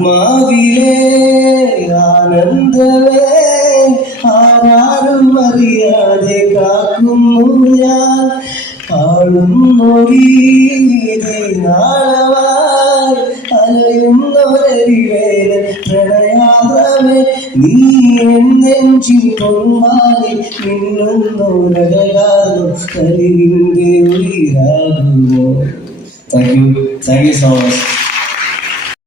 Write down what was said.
ஆத்மாவிலே ஆனந்தவே ஆராரும் அறியாதே காக்கும் மூயால் ஆளும் மொழி நாளவாய் அலையும் அறிவேன் பிரணயாகவே நீ என் நெஞ்சின் பொன்மாலை இன்னும் நோரகலாதும் கருவிந்தே உயிராகுவோம். Thank you thank you so much